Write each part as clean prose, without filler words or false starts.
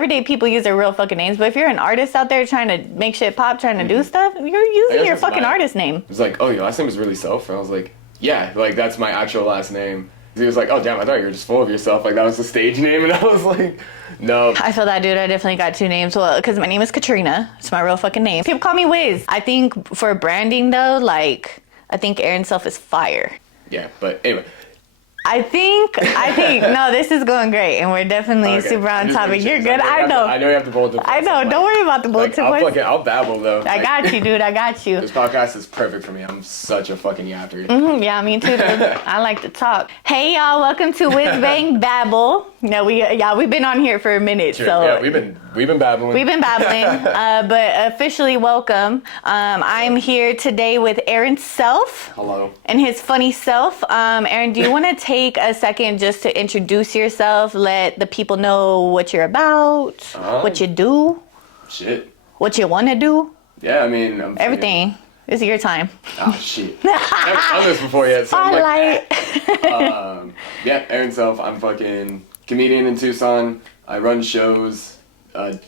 Everyday people use their real fucking names, but if you're an artist out there trying to make shit pop, trying to do stuff, you're using your fucking artist name. It was like, oh, your last name is really Self? And I was like, yeah, like, that's my actual last name. He was like, oh, damn, I thought you were just full of yourself. Like, that was the stage name. And I was like, no. I feel that, dude. I definitely got two names. Well, because my name is Katrina. It's my real fucking name. People call me Whiz. I think for branding, though, like, I think Aaron Self is fire. Yeah, but anyway. I think, no, this is going great, and we're definitely super on topic. You're good. I know. I know you have the bulletin points. I know. Don't worry about the bulletin points. I'll babble, though. I got you, dude. I got you. This podcast is perfect for me. I'm such a fucking yapper. Yeah, me too, dude. I like to talk. Hey, y'all. Welcome to Whiz Bang Babble. No, we've been on here for a minute. Sure. So yeah, we've been babbling. We've been babbling, but officially welcome. I'm here today with Aaron Self. Hello. And his funny self. Aaron, do you want to take a second just to introduce yourself? Let the people know what you're about, what you do, shit, what you want to do. Yeah, I mean, everything. This is your time. Oh shit! I've never done this before yet. So Spotlight. Yeah, Aaron Self. I'm fucking comedian in Tucson. I run shows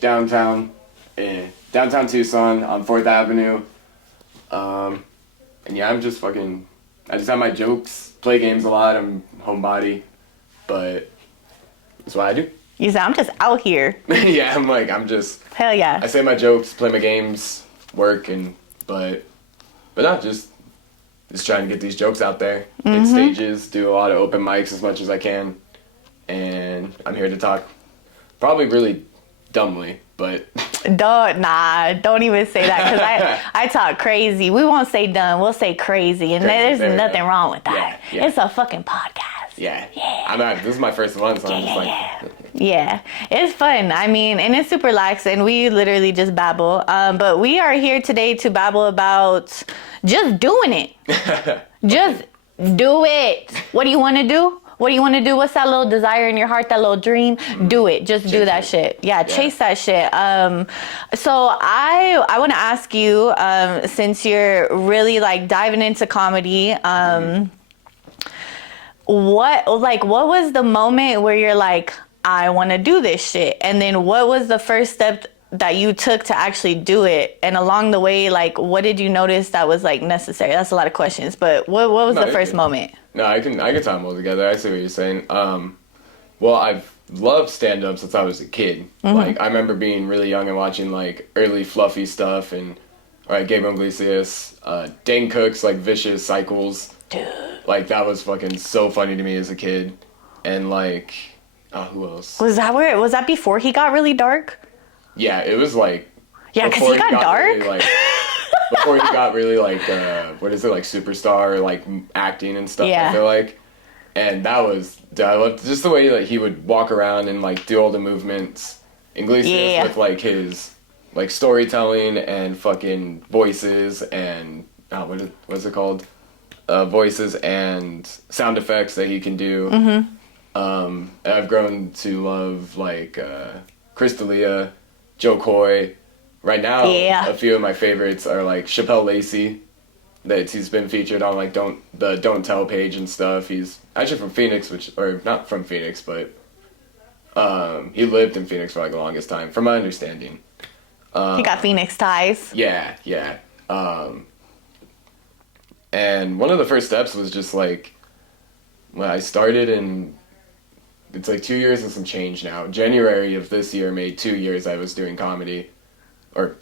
downtown Tucson on 4th Avenue. And yeah, I just have my jokes, play games a lot. I'm homebody, but that's what I do. You said I'm just out here. Yeah, I'm just. Hell yeah. I say my jokes, play my games, work, but not just trying to get these jokes out there, hit stages, do a lot of open mics as much as I can, and I'm here to talk, probably really dumbly, but. Don't even say that, because I talk crazy. We won't say dumb, we'll say crazy, and there's nothing wrong with that. Yeah. It's a fucking podcast. Yeah. This is my first one, so I'm just Yeah, it's fun. I mean, and it's super lax, and we literally just babble. But we are here today to babble about just doing it. Just do it. What do you want to do? What do you want to do? What's that little desire in your heart, that little dream? Do it. Just do that shit. Yeah, chase that shit. So I want to ask you, since you're really like diving into comedy, what was the moment where you're like, I want to do this shit? And then what was the first step that you took to actually do it? And along the way, like, what did you notice that was like necessary? That's a lot of questions, but what was the first moment? No, I can tie them all together. I see what you're saying. Well, I've loved stand-up since I was a kid. Like, I remember being really young and watching like early Fluffy stuff and Gabriel Iglesias, Dane Cook's like Vicious Cycles. Dude. Like, that was fucking so funny to me as a kid. And like, who else? Was that before he got really dark? Yeah, it was like. Yeah, because he got dark. Really, like, before he got really like, like superstar, like acting and stuff. Yeah. I feel like, and I loved just the way like he would walk around and like do all the movements. Iglesias with like his like storytelling and fucking voices and what's it called? Voices and sound effects that he can do. And I've grown to love like Chris D'Elia, Joe Coy. Right now, a few of my favorites are like Chappelle Lacey, that he's been featured on like Don't Tell page and stuff. He's actually from Phoenix, or not from Phoenix, but he lived in Phoenix for like the longest time, from my understanding. He got Phoenix ties. Yeah. And one of the first steps was just like, when I started it's like 2 years and some change now. January of this year made 2 years I was doing comedy, or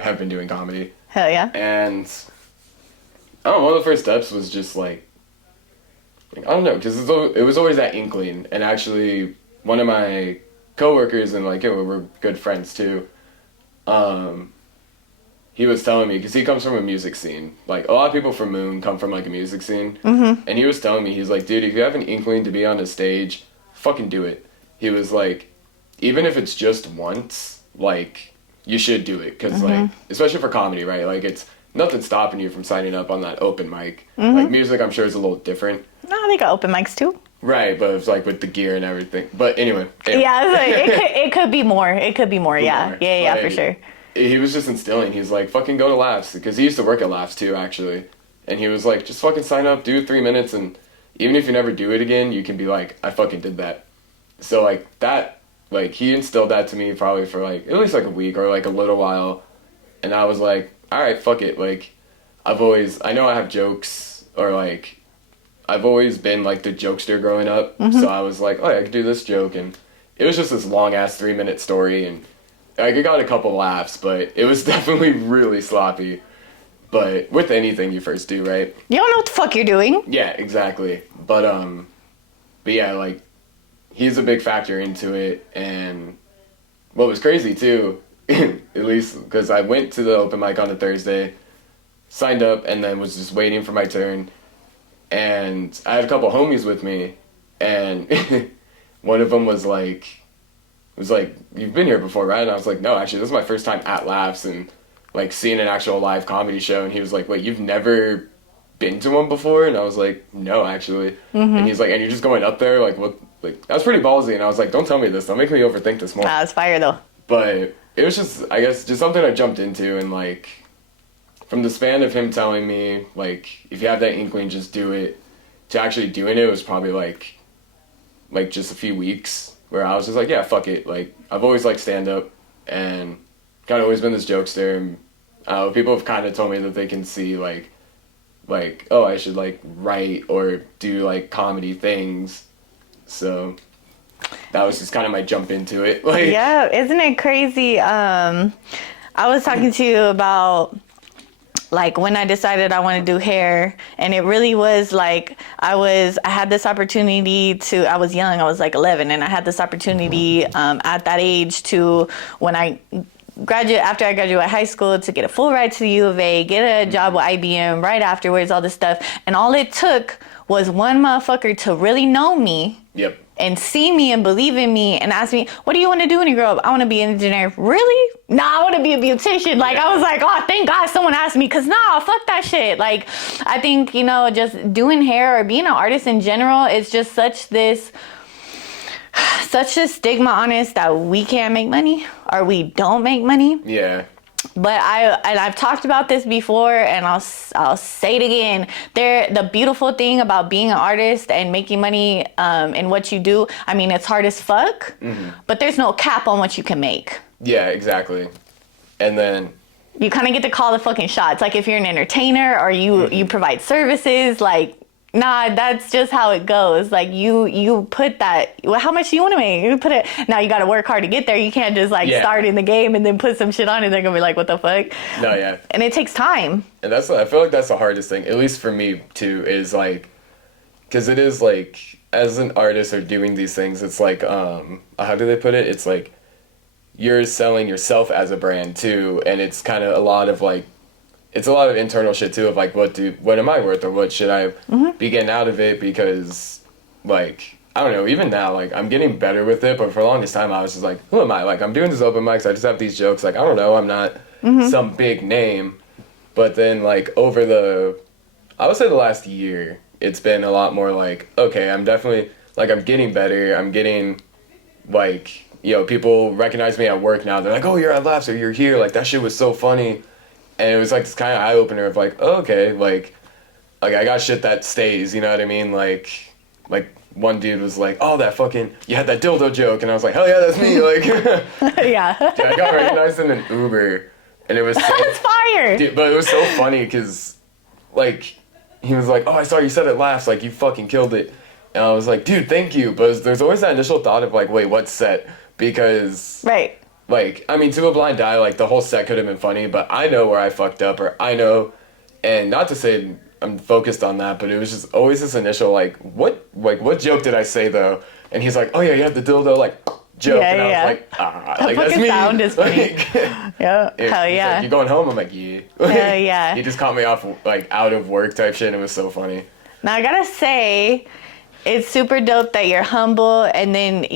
have been doing comedy. Hell yeah. And I don't know, one of the first steps was just like I don't know, because it was always that inkling. And actually, one of my coworkers and like we're good friends too. He was telling me, because he comes from a music scene. Like, a lot of people from Moon come from, like, a music scene. And he was telling me, he's like, dude, if you have an inkling to be on a stage, fucking do it. He was like, even if it's just once, like, you should do it. Because, like, especially for comedy, right? Like, it's nothing stopping you from signing up on that open mic. Like, music, I'm sure, is a little different. No, they got open mics, too. Right, but it's like with the gear and everything. But anyway. Yeah, it could be more. It could be more, yeah. Yeah, for sure. He was just instilling. He's like, fucking go to Laughs. Because he used to work at Laughs too, actually. And he was like, just fucking sign up, do 3 minutes, and even if you never do it again, you can be like, I fucking did that. So, like, that like, he instilled that to me probably for, like, at least, like, a week or, like, a little while. And I was like, all right, fuck it. Like, I know I have jokes, or, like, I've always been, like, the jokester growing up. So I was like, oh, yeah, I could do this joke. And it was just this long-ass 3-minute story. And, like, it got a couple laughs, but it was definitely really sloppy. But with anything you first do, right? You don't know what the fuck you're doing. Yeah, exactly. But yeah, like, he's a big factor into it. And what was crazy, too, at least because I went to the open mic on a Thursday, signed up, and then was just waiting for my turn. And I had a couple homies with me, and one of them was like, you've been here before, right? And I was like, no, actually, this is my first time at Laughs, and, like, seeing an actual live comedy show. And he was like, wait, you've never been to one before? And I was like, no, actually. And he's like, and you're just going up there? Like, what? Like, that was pretty ballsy. And I was like, don't tell me this. Don't make me overthink this more. It's fire, though. But it was just, I guess, just something I jumped into. And, like, from the span of him telling me, like, if you have that inkling, just do it, to actually doing it was probably, like just a few weeks, where I was just like, yeah, fuck it. Like, I've always liked stand-up, and kind of always been this jokester, and people have kind of told me that they can see, like, oh, I should, like, write or do, like, comedy things. So that was just kind of my jump into it. Like, yeah, isn't it crazy? I was talking to you about, like, when I decided I want to do hair, and it really was like, I had this opportunity I was young, I was like 11, and I had this opportunity at that age to, when after I graduated high school, to get a full ride to the U of A, get a job with IBM right afterwards, all this stuff. And all it took was one motherfucker to really know me. Yep. And see me and believe in me and ask me, what do you want to do when you grow up? I want to be an engineer. Really? Nah, I want to be a beautician. Like, I was like, oh, thank God someone asked me, because nah, fuck that shit. Like, I think, just doing hair or being an artist in general is just such a stigma on us that we can't make money or we don't make money. Yeah. But I've talked about this before, and I'll say it again. The beautiful thing about being an artist and making money in what you do, I mean, it's hard as fuck, but there's no cap on what you can make. Yeah, exactly. And then you kind of get to call the fucking shots. Like, if you're an entertainer or you provide services, like, nah, that's just how it goes. Like, you put that, well, how much do you want to make? You put it, now you got to work hard to get there. You can't just, like, start in the game and then put some shit on and they're going to be like, what the fuck? No, yeah. And it takes time. And I feel like that's the hardest thing, at least for me, too, is, like, because it is, like, as an artist or doing these things, it's like, how do they put it? It's like, you're selling yourself as a brand, too, and it's kind of a lot of, like, it's a lot of internal shit too, of like, what am I worth, or what should I be getting out of it? Because, like, I don't know, even now, like, I'm getting better with it, but for the longest time I was just like, who am I? Like, I'm doing these open mics, I just have these jokes, like, I don't know, I'm not some big name. But then, like, I would say the last year, it's been a lot more like, okay, I'm definitely, like, I'm getting better, I'm getting, like, people recognize me at work now, they're like, oh, you're at Laughs, or you're here, like, that shit was so funny. And it was, like, this kind of eye-opener of, like, oh, okay, like, I got shit that stays, you know what I mean? Like, one dude was like, oh, that fucking, you had that dildo joke. And I was like, hell yeah, that's me, like. Yeah. Dude, I got recognized in an Uber, and it was so. It's fire! Dude, but it was so funny, because, like, he was like, oh, I saw you said it Laughs, like, you fucking killed it. And I was like, dude, thank you. But there's always that initial thought of, like, wait, what's set? Because. Right. Like, I mean, to a blind eye, like, the whole set could have been funny, but I know where I fucked up, or I know, and not to say I'm focused on that, but it was just always this initial, like, what joke did I say, though? And he's like, oh, yeah, you have the dildo, like, joke, and I was like, like, that's me. Sound is funny. Like, yeah, hell yeah. Like, you going home? I'm like, yeah. Hell yeah. He just caught me off, like, out of work type shit, and it was so funny. Now, I gotta say, it's super dope that you're humble, and then,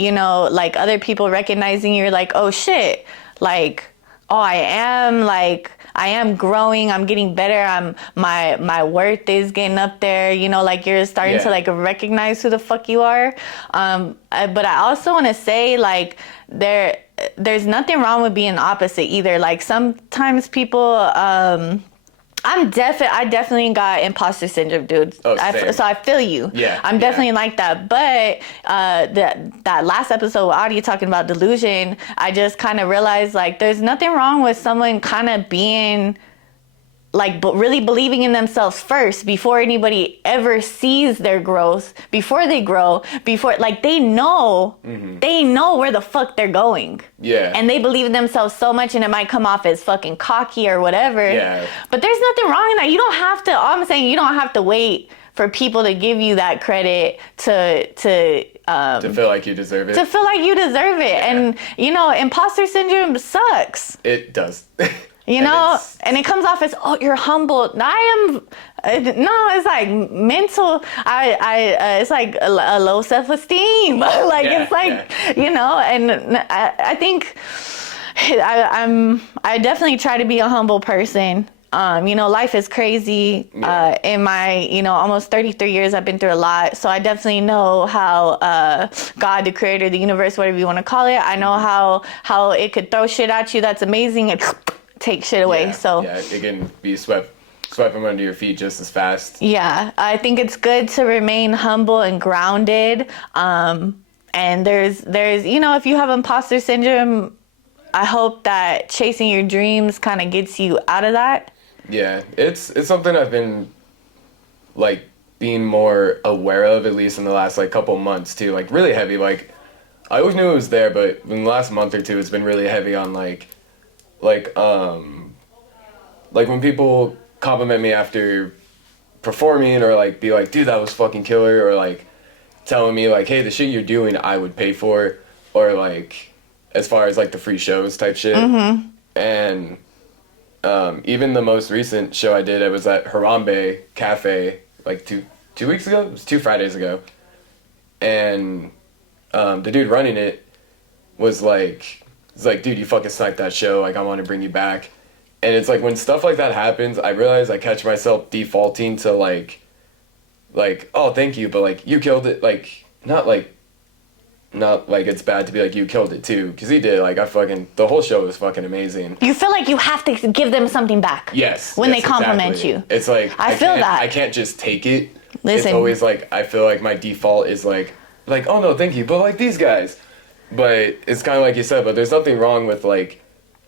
like, other people recognizing you're like, oh shit, like, oh, I am growing, I'm getting better, my worth is getting up there, like, you're starting to, like, recognize who the fuck you are. But I also want to say, like, there's nothing wrong with being opposite either. Like, sometimes people I definitely got imposter syndrome, dude. Oh, same. So I feel you. Yeah. I'm definitely like that. But that last episode with Audie talking about delusion, I just kind of realized like there's nothing wrong with someone kind of being like really believing in themselves first before anybody ever sees their growth, before they grow, before like they know where the fuck they're going. Yeah. And they believe in themselves so much, and it might come off as fucking cocky or whatever. Yeah. But there's nothing wrong in that. You don't have to, all I'm saying, you don't have to wait for people to give you that credit to feel like you deserve it. To feel like you deserve it. Yeah. And, you know, imposter syndrome sucks. It does. You know, and it comes off as, oh, you're humble. No, it's like mental. It's like a low self-esteem. Like it's like, you know, and I think I definitely try to be a humble person. You know, life is crazy. Yeah. In my, you know, almost 33 years, I've been through a lot. So I definitely know how God, the creator, the universe, whatever you want to call it, I know how it could throw shit at you that's amazing and take shit away. So it can be swept from under your feet just as fast. Yeah, I think it's good to remain humble and grounded. And there's you know, if you have imposter syndrome, I hope that chasing your dreams kind of gets you out of that. Yeah, it's something I've been like being more aware of, at least in the last like couple months too. Like really heavy. Like I always knew it was there, but in the last month or two, it's been really heavy on like when people compliment me after performing, or like be like, dude, that was fucking killer, or like telling me like, hey, the shit you're doing I would pay for, or like as far as like the free shows type shit. And even the most recent show I did, it was at Harambe Cafe like two weeks ago. It was 2 Fridays ago, and the dude running it was like, dude, you fucking sniped that show. Like, I want to bring you back. And it's like when stuff like that happens, I realize I catch myself defaulting to like, oh, thank you, but like you killed it. Like not like it's bad to be like you killed it too, because he did. Like the whole show was fucking amazing. You feel like you have to give them something back. Yes. When they compliment exactly. you. It's like I feel that. I can't just take it. Listen. It's always like I feel like my default is like oh no, thank you, but like these guys. But it's kind of like you said, but there's nothing wrong with like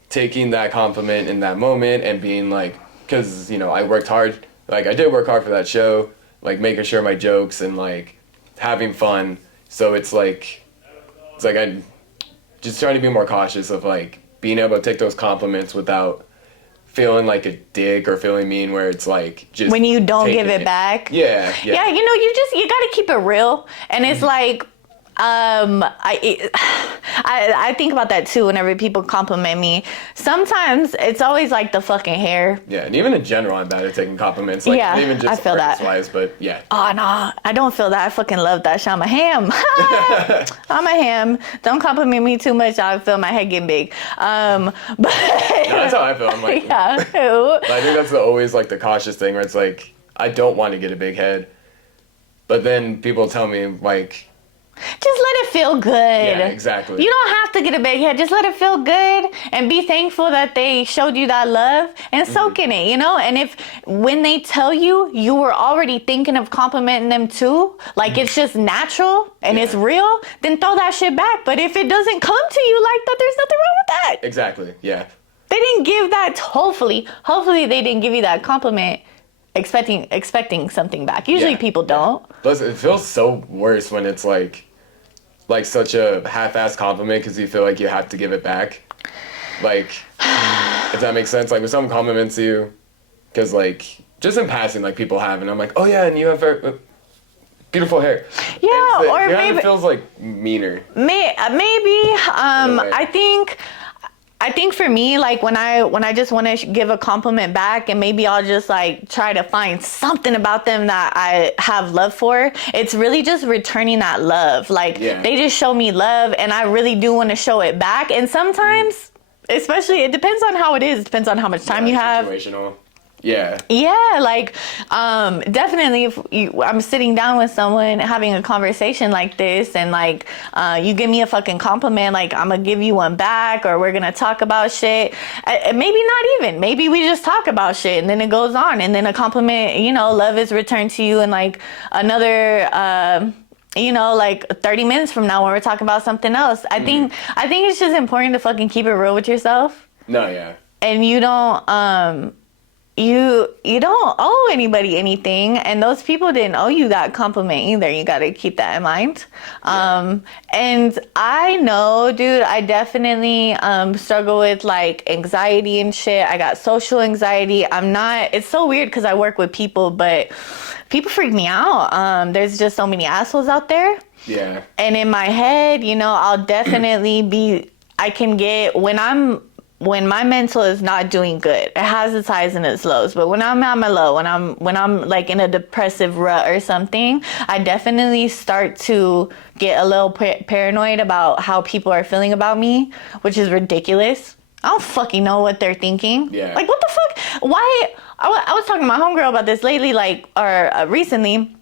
taking that compliment in that moment and being like, because you know I worked hard. Like I did work hard for that show, like making sure my jokes and like having fun. So it's like I just try to be more cautious of like being able to take those compliments without feeling like a dick or feeling mean, where it's like just when you don't give it back. Yeah. You know, you gotta keep it real, and it's like I think about that too whenever people compliment me. Sometimes it's always like the fucking hair. Yeah, and even in general, I'm bad at taking compliments. Like, yeah, even just I feel that. Wise, but yeah. Oh no, I don't feel that. I fucking love that shit. I'm a ham. I'm a ham. Don't compliment me too much. I feel my head getting big. But no, that's how I feel. I'm like, yeah. But I think that's always like the cautious thing, where it's like I don't want to get a big head, but then people tell me like, just let it feel good. Yeah, exactly. You don't have to get a big head. Just let it feel good and be thankful that they showed you that love and soak in it, you know? And if when they tell you, you were already thinking of complimenting them too, like it's just natural and it's real, then throw that shit back. But if it doesn't come to you like that, there's nothing wrong with that. Exactly, yeah. They didn't give that, hopefully they didn't give you that compliment expecting something back. Usually people don't. Plus, it feels so worse when it's like such a half-assed compliment, because you feel like you have to give it back. Like, if that makes sense. Like, when someone compliments you, because like just in passing, like people have, and I'm like, oh yeah, and you have beautiful hair. Yeah, or maybe it feels like meaner. Maybe. I think for me, like when I just want to give a compliment back, and maybe I'll just like try to find something about them that I have love for. It's really just returning that love. Like they just show me love, and I really do want to show it back. And sometimes, especially, it depends on how it is. It depends on how much time you have. Situational. Yeah. Yeah, like, definitely if I'm sitting down with someone having a conversation like this and like, you give me a fucking compliment, like I'm gonna give you one back, or we're gonna talk about shit. Maybe not even, maybe we just talk about shit and then it goes on, and then a compliment, you know, love is returned to you in like another, you know, like 30 minutes from now when we're talking about something else. I think it's just important to fucking keep it real with yourself. No, yeah. And you don't, you don't owe anybody anything, and those people didn't owe you that compliment either. You got to keep that in mind. Yeah. And I know, dude, I definitely struggle with like anxiety and shit. I got social anxiety. It's so weird because I work with people, but people freak me out. There's just so many assholes out there. Yeah. And in my head, you know, I'll definitely I can get, when my mental is not doing good, it has its highs and its lows, but when I'm at my low, when I'm like in a depressive rut or something, I definitely start to get a little paranoid about how people are feeling about me, which is ridiculous. I don't fucking know what they're thinking. Yeah. Like, what the fuck? Why? I was talking to my homegirl about this lately, recently.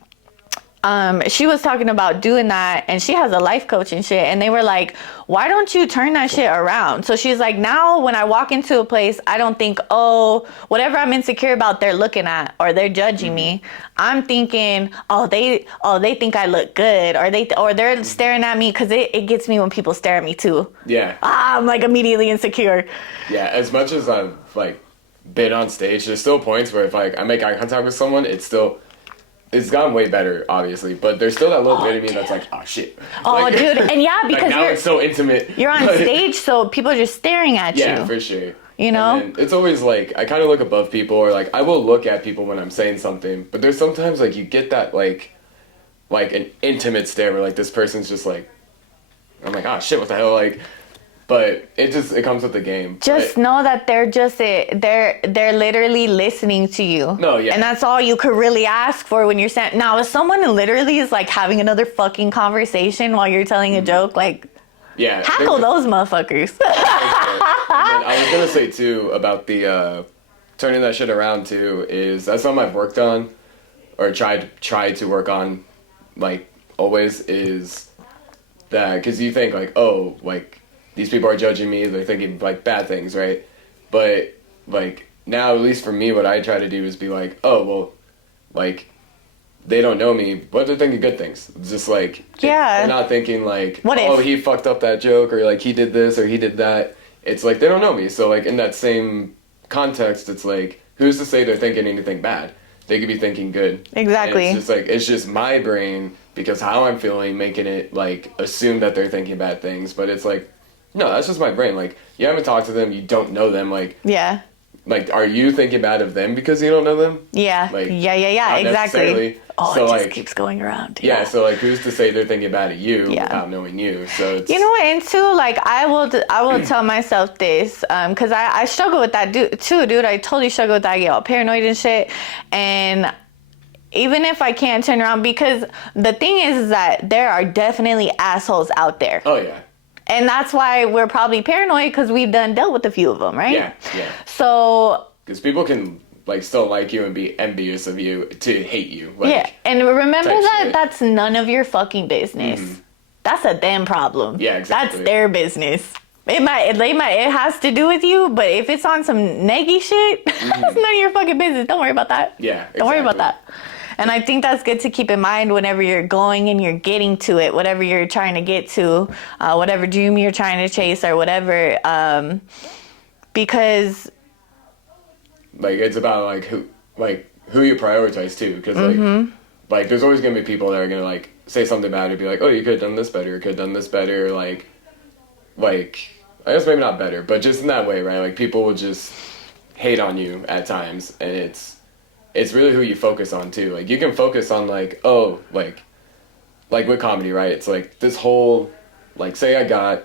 She was talking about doing that, and she has a life coach and shit, and they were like, why don't you turn that shit around? So she's like, now when I walk into a place, I don't think, oh, whatever I'm insecure about, they're looking at, or they're judging me. I'm thinking, they think I look good, or they're staring at me, because it gets me when people stare at me too. Yeah. I'm like immediately insecure. Yeah, as much as I've like been on stage, there's still points where if like I make eye contact with someone, it's gotten way better, obviously, but there's still that little bit of me that's like, oh shit. Oh, like, dude, and yeah, because like now it's so intimate. You're on stage, so people are just staring at you. Yeah, for sure. You know? And it's always like, I kind of look above people, or like, I will look at people when I'm saying something, but there's sometimes like you get that like an intimate stare where like this person's just like, I'm like, oh shit, what the hell, like. But it comes with the game. Just know that they're literally listening to you. No, yeah. And that's all you could really ask for when you're saying. Now, if someone literally is like having another fucking conversation while you're telling a joke, like, yeah, tackle those motherfuckers. I was gonna say too about the turning that shit around too, is that's something I've worked on, or tried to work on, like always, is that because you think like, oh, like these people are judging me, they're thinking like bad things, right? But like now, at least for me, what I try to do is be like, oh well, like they don't know me, but they're thinking good things. It's just like, yeah, they're not thinking like, what oh, if? he fucked up that joke, or like he did this or he did that. It's like they don't know me, so like in that same context, it's like, who's to say they're thinking anything bad? They could be thinking good. Exactly. And it's just like, it's just my brain, because how I'm feeling, making it like assume that they're thinking bad things. But it's like, no, that's just my brain. Like, you haven't talked to them, you don't know them. Like, yeah. Like, are you thinking bad of them because you don't know them? Yeah. Like, yeah, exactly. Oh, so it just like, keeps going around. Yeah, so like, who's to say they're thinking bad of you without knowing you? So it's, you know what, and too, like, I will tell myself this, because I struggle with that too, dude. I totally struggle with that. I get all paranoid and shit, and even if I can't turn around, because the thing is that there are definitely assholes out there. Oh yeah. And that's why we're probably paranoid, because we've dealt with a few of them, right? Yeah. So, because people can like still like you and be envious of you to hate you. Like, yeah, and remember that shit. That's none of your fucking business. Mm-hmm. That's a them problem. Yeah, exactly. That's their business. It has to do with you, but if it's on some neggy shit, that's none of your fucking business. Don't worry about that. Yeah, exactly. Don't worry about that. And I think that's good to keep in mind whenever you're going and you're getting to it, whatever you're trying to get to, whatever dream you're trying to chase or whatever, because like, it's about like who you prioritize too, because like there's always gonna be people that are gonna like say something bad and be like, oh, you could have done this better, you could have done this better, like I guess maybe not better, but just in that way, right? Like, people will just hate on you at times, and it's really who you focus on too. Like, you can focus on like, oh, like with comedy, right? It's like this whole, like, say I got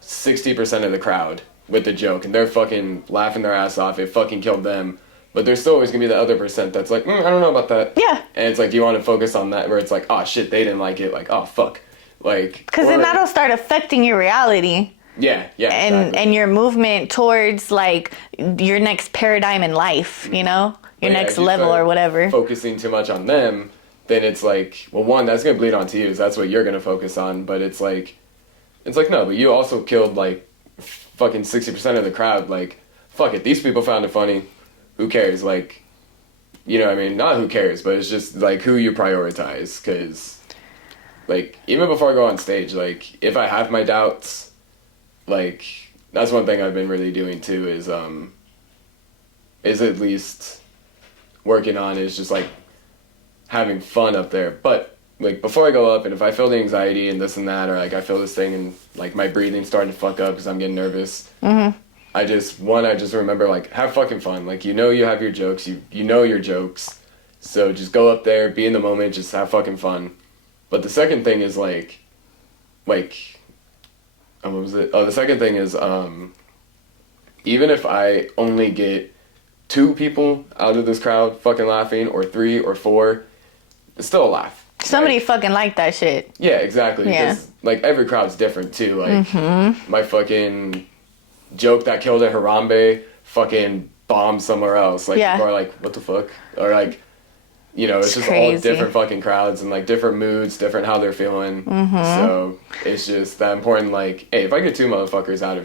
60% of the crowd with the joke and they're fucking laughing their ass off, it fucking killed them, but there's still always gonna be the other percent that's like, I don't know about that. Yeah. And it's like, you want to focus on that, where it's like, oh shit, they didn't like it, like, oh fuck, like, because then that'll start affecting your reality. Yeah, and exactly. And your movement towards like your next paradigm in life, you know? your next level or whatever. Focusing too much on them, then it's like, well, one, that's gonna bleed onto you. So that's what you're gonna focus on. But it's like no, but you also killed like fucking 60% of the crowd. Like, fuck it, these people found it funny. Who cares? Like, you know what I mean? Not who cares, but it's just like who you prioritize. Because, like, even before I go on stage, like, if I have my doubts, like, that's one thing I've been really doing too is at least working on is just like having fun up there. But like before I go up, and if I feel the anxiety and this and that, or like I feel this thing and like my breathing's starting to fuck up because I'm getting nervous, I just remember like have fucking fun. Like, you know, you have your jokes, you know your jokes, so just go up there, be in the moment, just have fucking fun. But the second thing is like what was it? Oh, the second thing is even if I only get 2 people out of this crowd fucking laughing, or 3 or 4, it's still a laugh. Somebody fucking like that shit. Yeah, exactly. Yeah. Because, like, every crowd's different, too. Like, my fucking joke that killed at Harambe fucking bombed somewhere else. Like, people are like, what the fuck? Or, like, you know, it's just crazy. All different fucking crowds and, like, different moods, different how they're feeling. So, it's just that important, like, hey, if I get 2 motherfuckers out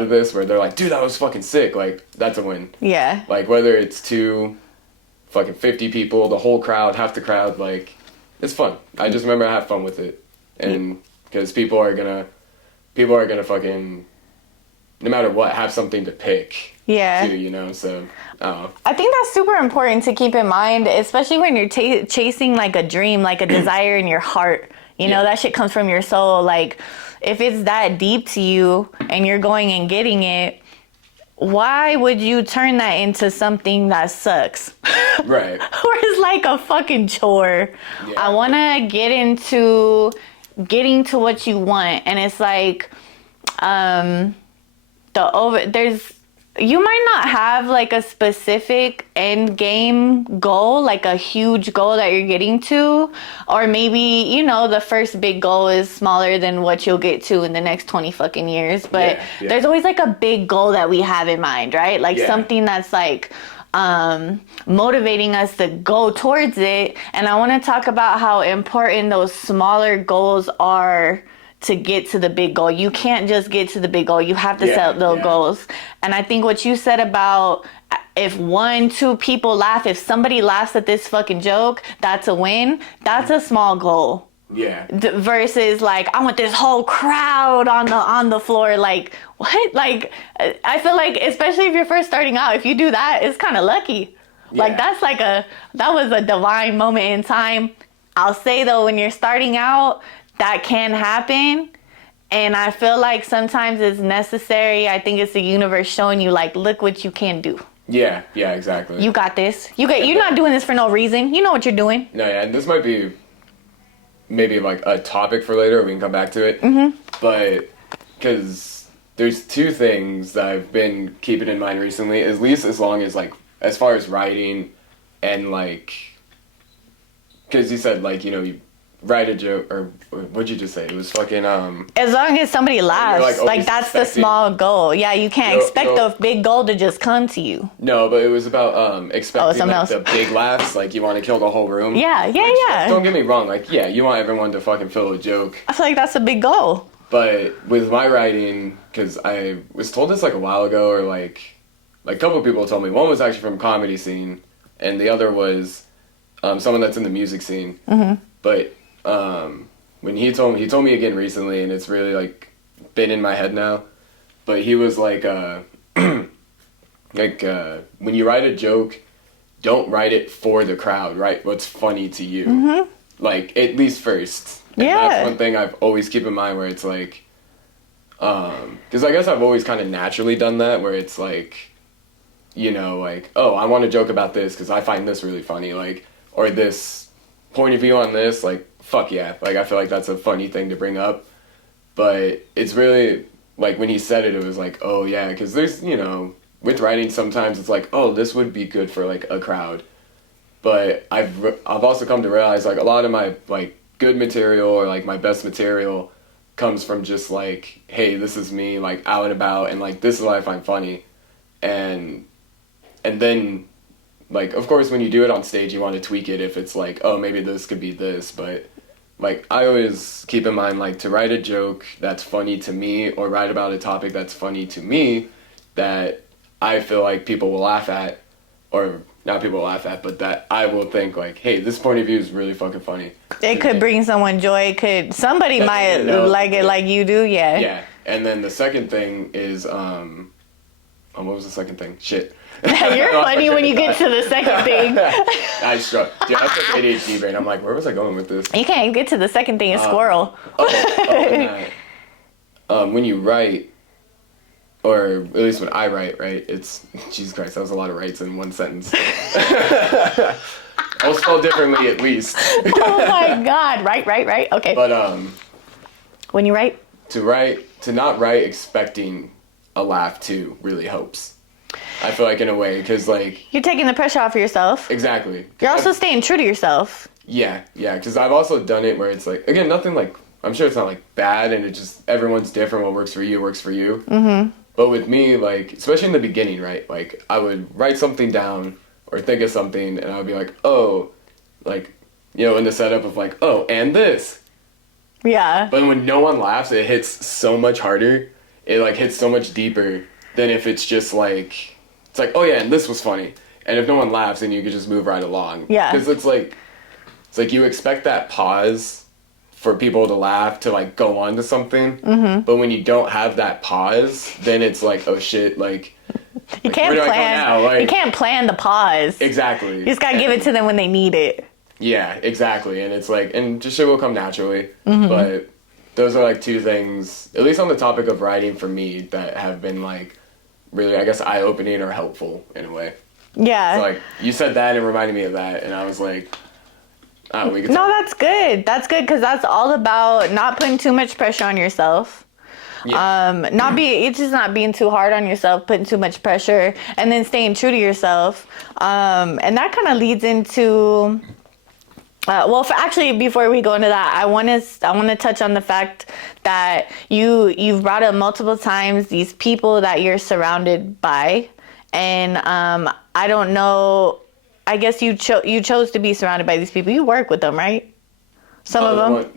of this where they're like, dude, that was fucking sick, like, that's a win. Yeah. Like, whether it's 2 fucking 50 people, the whole crowd, half the crowd, like, it's fun. I just remember I have fun with it. And because people are gonna fucking, no matter what, have something to pick. Yeah. Too, you know, so, I don't know. I think that's super important to keep in mind, especially when you're chasing, like, a dream, like a desire in your heart. You know, that shit comes from your soul. Like, if it's that deep to you and you're going and getting it, why would you turn that into something that sucks? Right. Or it's like a fucking chore. Yeah. I want to get into getting to what you want. And it's like, you might not have like a specific end game goal, like a huge goal that you're getting to, or maybe, you know, the first big goal is smaller than what you'll get to in the next 20 fucking years. But there's always like a big goal that we have in mind, right? Like something that's like motivating us to go towards it. And I want to talk about how important those smaller goals are to get to the big goal. You can't just get to the big goal. You have to set those goals. And I think what you said about if 1, 2 people laugh, if somebody laughs at this fucking joke, that's a win. That's a small goal. Yeah. Versus like, I want this whole crowd on the floor. Like, what? Like, I feel like, especially if you're first starting out, if you do that, it's kind of lucky. Yeah. Like, that was a divine moment in time. I'll say though, when you're starting out, that can happen, and I feel like sometimes it's necessary. I think it's the universe showing you, like, look what you can do. Yeah, exactly. You got this. You're not doing this for no reason. You know what you're doing. No, yeah, and this might be maybe like a topic for later. We can come back to it. But because there's 2 things that I've been keeping in mind recently, at least as long as like as far as writing and like, because you said like, you know, you write a joke, or what'd you just say? It was fucking as long as somebody laughs, like that's the small goal. Yeah, you can't expect the big goal to just come to you. No, but it was about expecting like the big laughs, like you want to kill the whole room. Yeah. Don't get me wrong, like you want everyone to fucking feel a joke. I feel like that's a big goal. But with my writing, because I was told this like a while ago, or like a couple of people told me. One was actually from a comedy scene, and the other was someone that's in the music scene. But when he told me again recently, and it's really like been in my head now, but he was like when you write a joke, don't write it for the crowd, write what's funny to you, like at least first. And that's one thing I've always keep in mind, where it's like because I guess I've always kind of naturally done that, where it's like, you know, like, oh, I want to joke about this because I find this really funny, like, or this point of view on this, like, fuck yeah, like I feel like that's a funny thing to bring up. But it's really like when he said it, it was like, oh yeah, because there's, you know, with writing sometimes it's like, oh, this would be good for like a crowd. But I've also come to realize like a lot of my like good material, or like my best material, comes from just like, hey, this is me like out and about, and like this is what I find funny, and then like, of course, when you do it on stage, you want to tweak it if it's like, oh, maybe this could be this, but like, I always keep in mind, like, to write a joke that's funny to me or write about a topic that's funny to me that I feel like people will laugh at, or not people will laugh at, but that I will think, like, hey, this point of view is really fucking funny. It could bring someone joy. Somebody might like it like you do, yeah. Yeah, and then the second thing is, what was the second thing? Shit. You're funny when you get to the second thing. I struck. Dude, I took ADHD brain. I'm like, where was I going with this? You can't get to the second thing, a squirrel. When you write, or at least when I write, right, it's, Jesus Christ, that was a lot of rights in one sentence. I'll spell differently at least. Oh my God. Right. Okay. But, when you write? To not write expecting a laugh too really helps. I feel like in a way, because like... You're taking the pressure off of yourself. Exactly. You're also staying true to yourself. Yeah, because I've also done it where it's like, again, nothing like, I'm sure it's not like bad and it just, everyone's different, what works for you works for you. Mm-hmm. But with me, like, especially in the beginning, right, like, I would write something down or think of something and I would be like, oh, like, you know, in the setup of like, oh, and this. Yeah. But when no one laughs, it hits so much harder. It like hits so much deeper than if it's just like, it's like, oh yeah, and this was funny. And if no one laughs, then you could just move right along. Yeah. Because it's like you expect that pause for people to laugh to like go on to something. Mm-hmm. But when you don't have that pause, then it's like, oh shit, like, you can't plan. Like, you can't plan the pause. Exactly. You just gotta give it to them when they need it. Yeah, exactly. And it's like, and just shit will come naturally. Mm-hmm. But those are like two things, at least on the topic of writing for me, that have been like really, I guess, eye-opening or helpful in a way. Yeah. So like, you said that and it reminded me of that, and I was like, oh, we could No, that's good. That's good, because that's all about not putting too much pressure on yourself. Yeah. It's just not being too hard on yourself, putting too much pressure, and then staying true to yourself. And that kind of leads into... actually, before we go into that, I want to touch on the fact that you've brought up multiple times these people that you're surrounded by, and I don't know. I guess you chose to be surrounded by these people. You work with them, right? Some of them,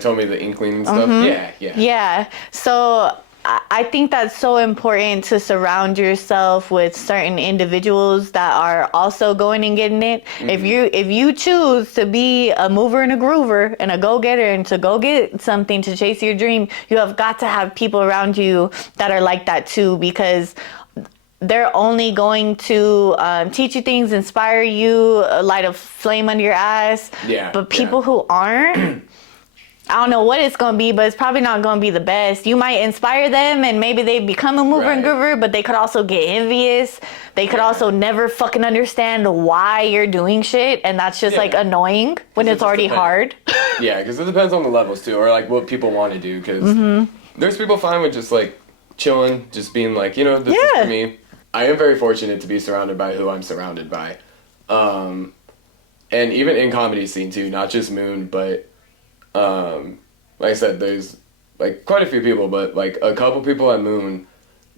told me the inkling and stuff. Mm-hmm. Yeah. So I think that's so important to surround yourself with certain individuals that are also going and getting it. Mm-hmm. If you choose to be a mover and a groover and a go-getter and to go get something to chase your dream, you have got to have people around you that are like that too, because they're only going to teach you things, inspire you, light a flame under your ass. Yeah. But people who aren't, I don't know what it's going to be, but it's probably not going to be the best. You might inspire them and maybe they become a mover and groover, but they could also get envious. They could also never fucking understand why you're doing shit. And that's just like annoying when it's already hard. Yeah, because it depends on the levels too, or like what people want to do. Because there's people fine with just like chilling, just being like, you know, this is for me. I am very fortunate to be surrounded by who I'm surrounded by. And even in comedy scene too, not just Moon, but like I said, there's like quite a few people, but like a couple people at Moon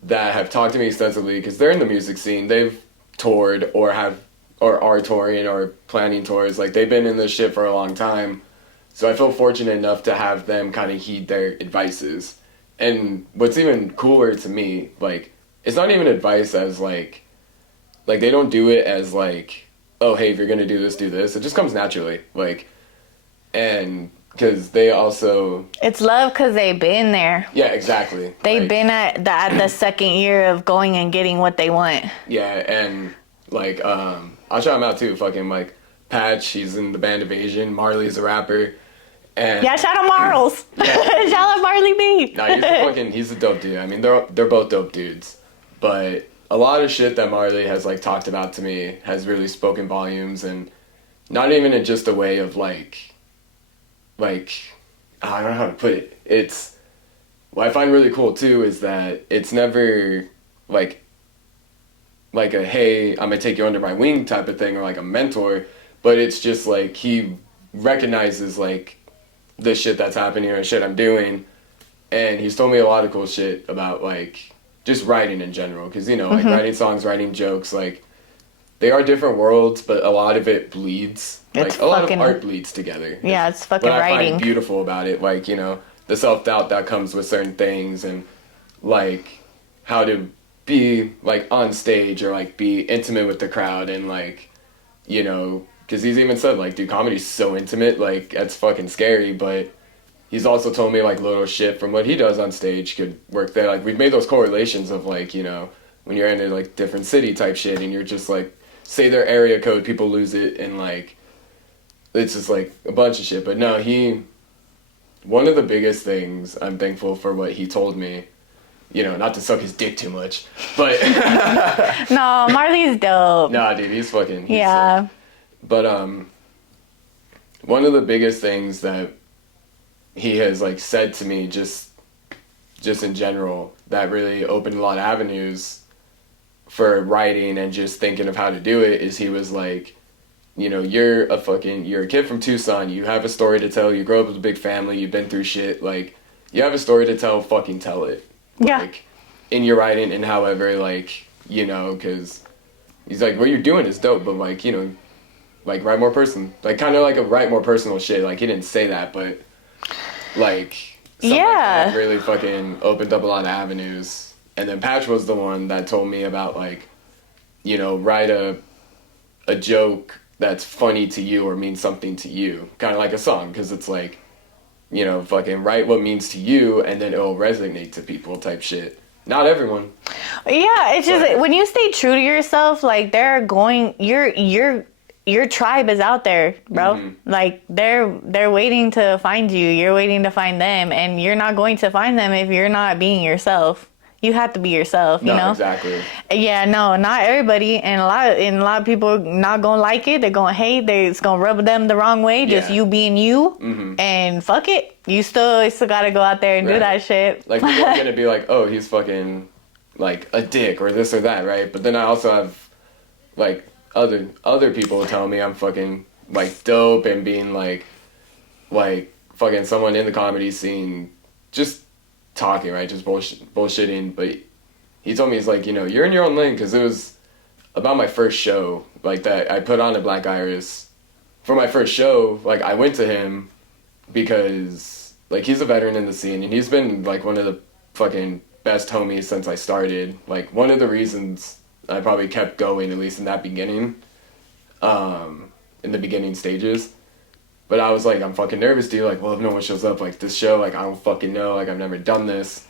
that have talked to me extensively because they're in the music scene. They've toured or are touring or planning tours. Like they've been in this shit for a long time. So I feel fortunate enough to have them kind of heed their advices. And what's even cooler to me, like, it's not even advice as like they don't do it as like, oh, hey, if you're going to do this, do this. It just comes naturally. Like, and because they also... It's love because they've been there. Yeah, exactly. They've been at the second year of going and getting what they want. Yeah, and like, I'll shout them out too. Fucking like Patch, he's in the band Evasion. Marley's a rapper. And yeah, shout out Marls. Yeah. Shout out Marley B. Nah, he's a dope dude. I mean, they're both dope dudes. But a lot of shit that Marley has like talked about to me has really spoken volumes, and not even in just a way of like I don't know how to put it. It's what I find really cool too is that it's never like a hey, I'm gonna take you under my wing type of thing or like a mentor, but it's just like he recognizes like the shit that's happening or shit I'm doing, and he's told me a lot of cool shit about like just writing in general, because you know like writing songs, writing jokes, like they are different worlds, but a lot of it bleeds. It's like a lot fucking- of art bleeds together. Yeah, it's fucking what I writing. find beautiful about it, like, you know, the self-doubt that comes with certain things, and like how to be like on stage or like be intimate with the crowd, and like, you know, because he's even said like, dude, comedy's so intimate, like that's fucking scary, but he's also told me like little shit from what he does on stage could work there. Like we've made those correlations of like, you know, when you're in a like different city type shit and you're just like, say their area code, people lose it, and like it's just like a bunch of shit. But no, one of the biggest things, I'm thankful for what he told me, you know, not to suck his dick too much, but No, Marley's dope. nah, dude, he's fucking Yeah. sick. But one of the biggest things that he has like said to me just in general that really opened a lot of avenues for writing and just thinking of how to do it is he was like, you know, you're a kid from Tucson, you have a story to tell, you grow up with a big family, you've been through shit, like you have a story to tell, fucking tell it. Yeah. Like in your writing, and however, like, you know, because he's like, what you're doing is dope, but like, you know, like write more like kind of like a write more personal shit. Like he didn't say that, but like something like that really fucking opened up a lot of avenues. And then Patch was the one that told me about like, you know, write a joke that's funny to you or means something to you, kind of like a song, because it's like, you know, fucking write what means to you and then it'll resonate to people type shit. Not everyone. Yeah, it's just But- when you stay true to yourself, like your tribe is out there, bro. Mm-hmm. Like they're waiting to find you. You're waiting to find them, and you're not going to find them if you're not being yourself. You have to be yourself, you know? Exactly. Yeah, no, not everybody, and a lot of people not gonna like it. They're gonna hate. It's gonna rub them the wrong way. Just Yeah. you being you, and fuck it. You still gotta go out there and do Right. that shit. Like people are gonna be like, oh, he's fucking like a dick or this or that, right? But then I also have like other people tell me I'm fucking like dope and being like fucking someone in the comedy scene just talking, right? Just bullshitting. But he told me, he's like, you know, you're in your own lane, because it was about my first show, like that I put on at Black Iris. For my first show, like I went to him because like he's a veteran in the scene and he's been like one of the fucking best homies since I started. Like one of the reasons I probably kept going, at least in that beginning, in the beginning stages. But I was like, I'm fucking nervous, dude. Like, well, if no one shows up, like, this show, like, I don't fucking know. Like, I've never done this.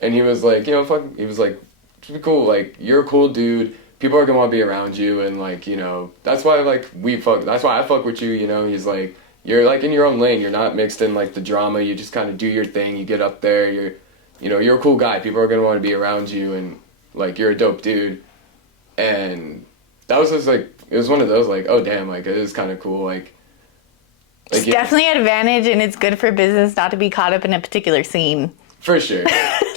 And he was like, you know, he was like, it's be cool. Like, you're a cool dude. People are gonna want to be around you. And, like, you know, that's why, like, that's why I fuck with you, you know. He's like, you're, like, in your own lane. You're not mixed in, like, the drama. You just kind of do your thing. You get up there. You're a cool guy. People are gonna want to be around you. And, like, you're a dope dude. And that was just, like, it was one of those, like, oh, damn, like, it is kind of cool, like, It's definitely an advantage, and it's good for business not to be caught up in a particular scene. For sure.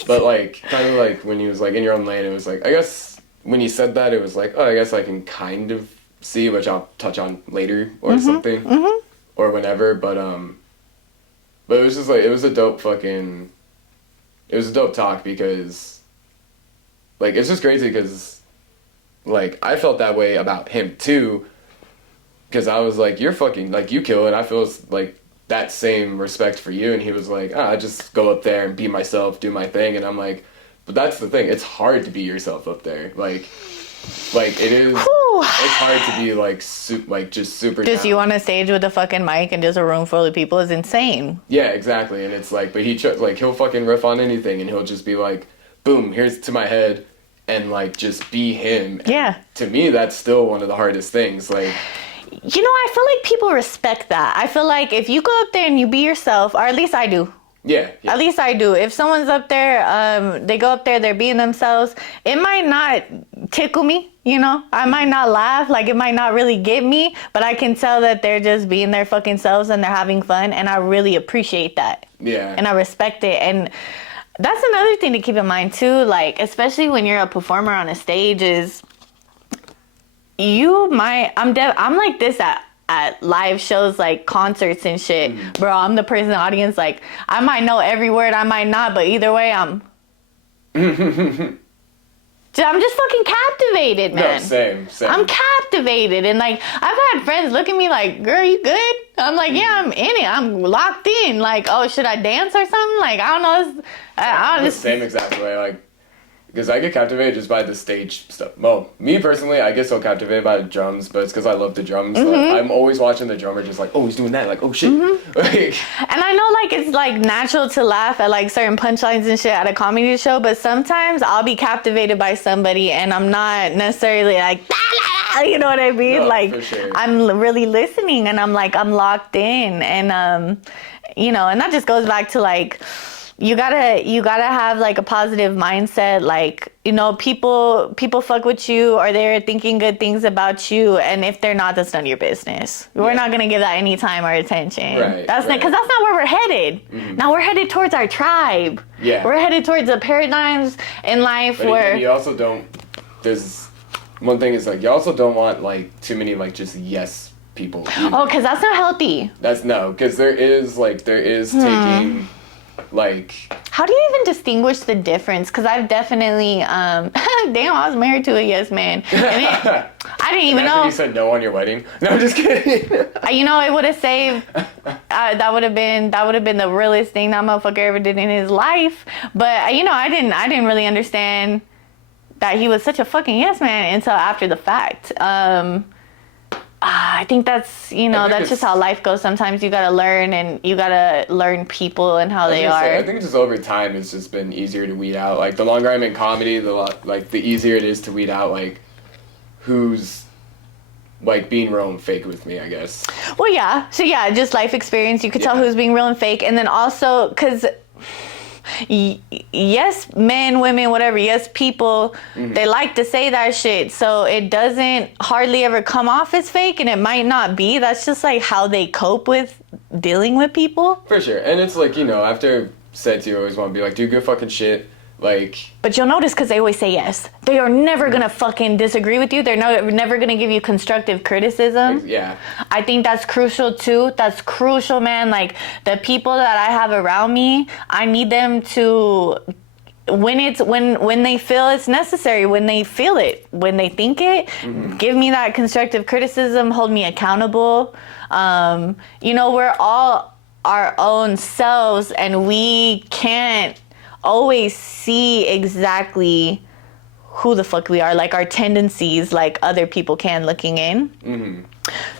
But, like, kind of like when he was, like, in your own lane, it was like, I guess when he said that, it was like, oh, I guess I can kind of see, which I'll touch on later or something. Or whenever. But it was just, like, it was a dope talk because, like, it's just crazy because, like, I felt that way about him, too. Because I was like, you're fucking, like, you kill it. I feel like that same respect for you. And he was like, I just go up there and be myself, do my thing. And I'm like, but that's the thing. It's hard to be yourself up there. Like it is, it's hard to be, like, just super Just down. you on a stage with a fucking mic and just a room full of people is insane. Yeah, exactly. And it's like, but he'll fucking riff on anything. And he'll just be like, boom, here's to my head. And, like, just be him. And Yeah. to me, that's still one of the hardest things. Like, You know, I feel like people respect that. I feel like if you go up there and you be yourself, or at least I do. yeah. At least I do. If someone's up there, they go up there, they're being themselves. It might not tickle me, you know? I might not laugh. Like, it might not really get me. But I can tell that they're just being their fucking selves and they're having fun. And I really appreciate that. Yeah. And I respect it. And that's another thing to keep in mind, too. Like, especially when you're a performer on a stage is... I'm like this at live shows, like concerts and shit. Bro, I'm the person in the audience, like, I might know every word, I might not, but either way, I'm just I'm just fucking captivated, man. No, same. I'm captivated. And, like, I've had friends look at me like, girl, you good? I'm like, yeah, I'm in it. I'm locked in. Like, oh, should I dance or something? Like, I don't know. I don't the same exact way. Like, because I get captivated just by the stage stuff. Well, me personally, I get so captivated by the drums, but it's because I love the drums. Mm-hmm. Like, I'm always watching the drummer just like, oh, he's doing that. Like, oh, shit. Mm-hmm. Like, and I know, like, it's, like, natural to laugh at, like, certain punchlines and shit at a comedy show, but sometimes I'll be captivated by somebody and I'm not necessarily like, you know what I mean? No, like, for sure. I'm really listening and I'm, like, I'm locked in. And, you know, and that just goes back to, like, you gotta have, like, a positive mindset. Like, you know, people fuck with you or they're thinking good things about you, and if they're not, that's none of your business. We're not gonna give that any time or attention. Right, That's not, because that's not where we're headed. Mm-hmm. Now we're headed towards our tribe. Yeah. We're headed towards the paradigms in life but where you also don't, there's, one thing is, like, you also don't want, like, too many, like, just yes people. oh, because that's not healthy. That's, no, because there is taking, like... How do you even distinguish the difference? Because I've definitely, damn, I was married to a yes man. And I didn't even know. You said no on your wedding? No, I'm just kidding. You know, it would have saved, that would have been the realest thing that motherfucker ever did in his life. But, you know, I didn't really understand that he was such a fucking yes man until after the fact. I think that's, you know, that's just how life goes. Sometimes you gotta learn, and you gotta learn people and how they are. I think just over time it's just been easier to weed out. Like, the longer I'm in comedy, the easier it is to weed out, like, who's, like, being real and fake with me, I guess. Well, yeah. So, yeah, just life experience. You could tell who's being real and fake. And then also, because... yes, men, women, whatever, yes, people, they like to say that shit, so it doesn't hardly ever come off as fake, and it might not be. That's just, like, how they cope with dealing with people. For sure. And it's like, you know, after sets, you always want to be like, do good fucking shit. Like... But you'll notice, because they always say yes. They are never going to fucking disagree with you. They're never going to give you constructive criticism. Yeah. I think that's crucial, too. That's crucial, man. Like, the people that I have around me, I need them to... when they feel it's necessary, when they feel it, when they think it, give me that constructive criticism, hold me accountable. You know, we're all our own selves, and we can't always see exactly who the fuck we are, like our tendencies, like other people can looking in.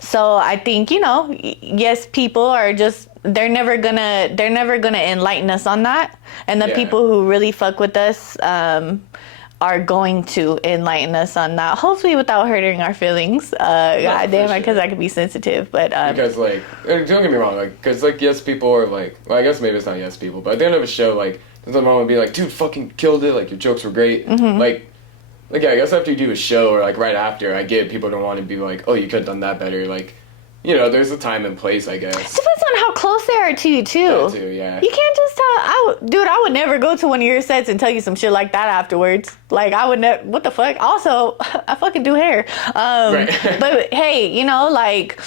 So I think, you know, yes, people are just, they're never gonna enlighten us on that, and the people who really fuck with us are going to enlighten us on that, hopefully without hurting our feelings. Goddamn, because I could be sensitive, but because, like, don't get me wrong, like, because, like, yes, people are like, well, I guess maybe it's not yes people, but at the end of a show, like, sometimes I want to be like, dude, fucking killed it, like, your jokes were great. Like, yeah, I guess after you do a show, or, like, right after, I get people don't want to be like, oh, you could have done that better. Like, you know, there's a time and place, I guess. Depends on how close they are to you, too. That too, yeah. You can't just tell, dude, I would never go to one of your sets and tell you some shit like that afterwards. Like, I would never, what the fuck? Also, I fucking do hair. Right. But, hey, you know, like,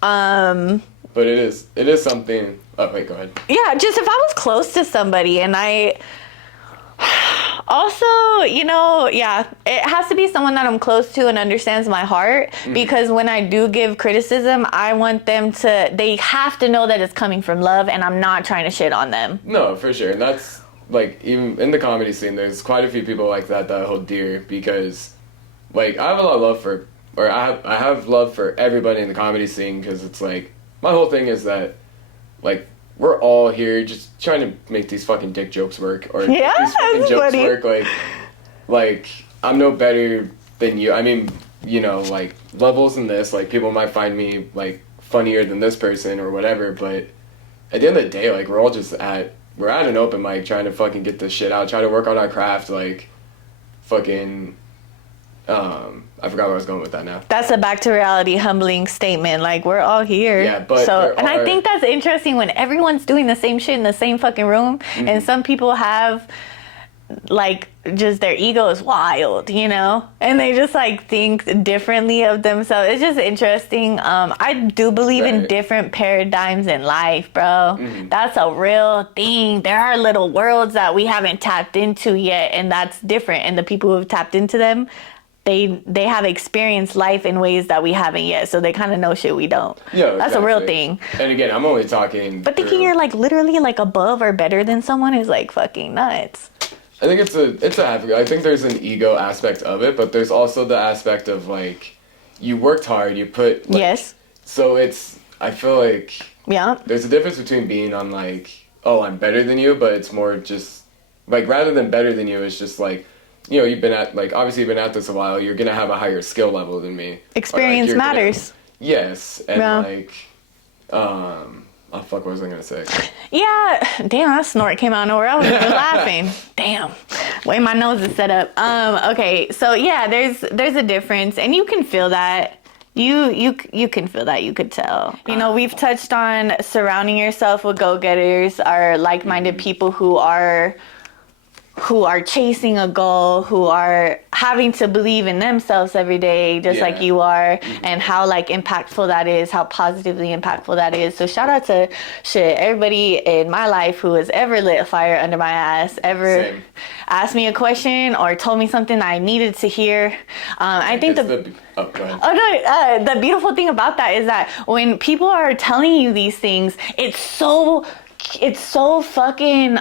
But it is something, oh, wait, go ahead. Yeah, just if I was close to somebody, and I... Also, you know, yeah, it has to be someone that I'm close to and understands my heart, because when I do give criticism, I want them to, they have to know that it's coming from love, and I'm not trying to shit on them. No, for sure. And that's, like, even in the comedy scene, there's quite a few people like that I hold dear, because, like, I have a lot of love for, or I have love for everybody in the comedy scene, because it's like, my whole thing is that, like, we're all here just trying to make these fucking dick jokes work, or these fucking jokes funny. Work. Like, I'm no better than you. I mean, you know, like, levels in this, like, people might find me, like, funnier than this person or whatever, but at the end of the day, like, we're all just we're at an open mic trying to fucking get this shit out, trying to work on our craft, like, fucking... I forgot where I was going with that now. That's a back to reality humbling statement. Like, we're all here. Yeah, but I think that's interesting when everyone's doing the same shit in the same fucking room, and some people have like just their ego is wild, you know, and they just like think differently of themselves. It's just interesting. I do believe in different paradigms in life, bro. That's a real thing. There are little worlds that we haven't tapped into yet, and that's different. And the people who have tapped into them, they have experienced life in ways that we haven't yet, so they kind of know shit we don't. Yeah, that's a real thing. And again, I'm only talking. But thinking you're like literally like above or better than someone is like fucking nuts. I think it's a happy. I think there's an ego aspect of it, but there's also the aspect of like you worked hard, you put yes. So I feel like yeah. There's a difference between being on like, oh, I'm better than you, but it's more just like rather than better than you, it's just like, you know, you've been at like obviously you've been at this a while, you're gonna have a higher skill level than me. Experience like, matters. Yes, and like oh fuck, what was I gonna say? Yeah, damn, that snort came out of nowhere. I was even laughing. Damn, way my nose is set up. Okay, so yeah, there's a difference, and you can feel that. You can feel that. You could tell. You know, we've touched on surrounding yourself with go-getters, or like-minded people who are chasing a goal, who are having to believe in themselves every day, just like you are, and how like impactful that is, how positively impactful that is. So shout out to everybody in my life who has ever lit a fire under my ass, ever asked me a question or told me something I needed to hear. I think the beautiful thing about that is that when people are telling you these things, it's so fucking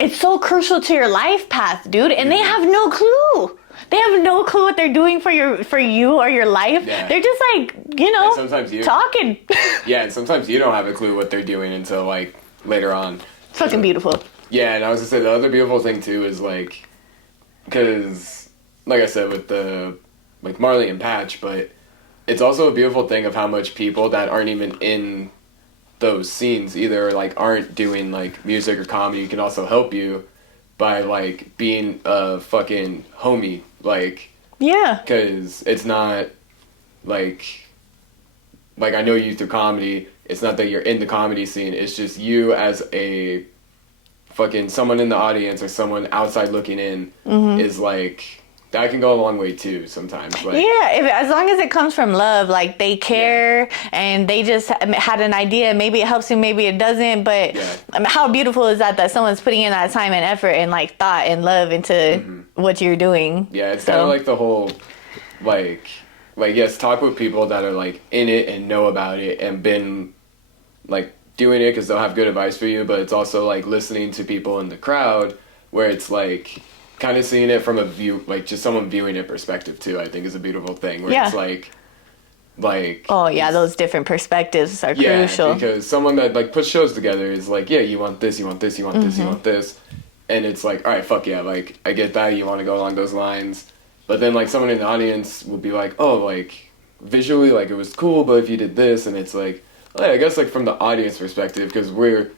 it's so crucial to your life path, dude, and they have no clue. They have no clue what they're doing for you or your life. Yeah. They're just like, you know, talking. Yeah, and sometimes you don't have a clue what they're doing until like later on. It's fucking beautiful. Yeah, and I was gonna say the other beautiful thing too is like, because like I said with the like Marley and Patch, but it's also a beautiful thing of how much people that aren't even in those scenes either like aren't doing like music or comedy can also help you by like being a fucking homie, like because it's not like I know you through comedy. It's not that you're in the comedy scene, it's just you as a fucking someone in the audience or someone outside looking in is like that can go a long way too sometimes. Like, as long as it comes from love, like they care and they just had an idea. Maybe it helps you, maybe it doesn't. But how beautiful is that someone's putting in that time and effort and like thought and love into what you're doing? Yeah, it's kind of like the whole like yes, talk with people that are like in it and know about it and been like doing it because they'll have good advice for you. But it's also like listening to people in the crowd where it's like kind of seeing it from a view, like just someone viewing it perspective too, I think is a beautiful thing where it's like oh yeah, those different perspectives are crucial, because someone that like puts shows together is like, yeah, you want this, you want this, you want this, you want this, and it's like, all right, fuck yeah, like I get that, you want to go along those lines, but then like someone in the audience will be like, oh, like visually like it was cool, but if you did this, and it's like, oh, yeah, I guess like from the audience perspective, because we're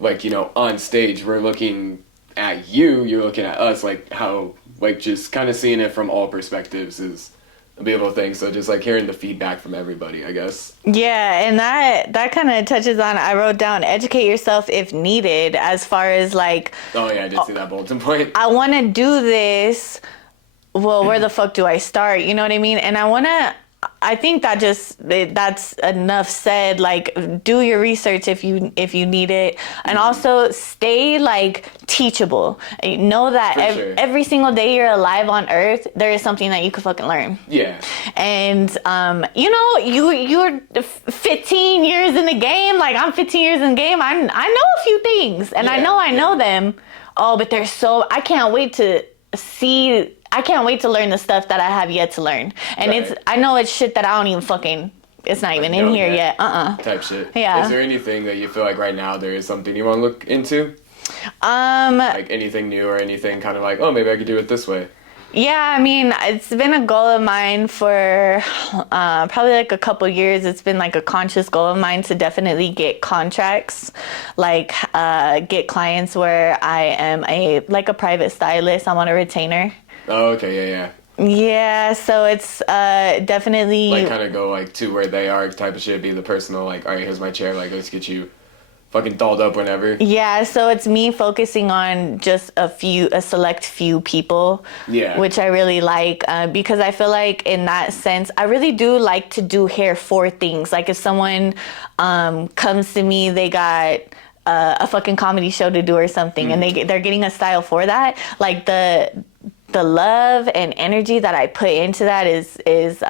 like, you know, on stage we're looking at you're looking at us, like how like just kind of seeing it from all perspectives is a beautiful thing. So just like hearing the feedback from everybody, I guess. Yeah, and that kind of touches on, I wrote down, educate yourself if needed, as far as like, oh yeah, I did see that bulletin point. I want to do this, well, where the fuck do I start, you know what I mean? And I think that's enough said. Like, do your research if you need it, and also stay like teachable. Know that every single day you're alive on Earth, there is something that you could fucking learn. Yeah. And you know, you're 15 years in the game. Like I'm 15 years in the game. I know a few things, and I know them. Oh, but I can't wait to see. I can't wait to learn the stuff that I have yet to learn. And I know it's shit that I don't even fucking, it's not even in here yet. Type shit. Yeah. Is there anything that you feel like right now there is something you want to look into? Like anything new or anything kind of like, oh, maybe I could do it this way? Yeah, I mean, it's been a goal of mine for probably like a couple years. It's been like a conscious goal of mine to definitely get contracts, like get clients where I am a private stylist. I'm on a retainer. Oh, okay, yeah. Yeah, so it's definitely like kind of go like to where they are type of shit. Be the personal like, all right, here's my chair. Like, let's get you fucking dolled up whenever. Yeah, so it's me focusing on just a select few people, Yeah. which I really like, because I feel like in that sense, I really do like to do hair for things. Like if someone comes to me, they got a fucking comedy show to do or something, and they're getting a style for that. Like the love and energy that I put into that is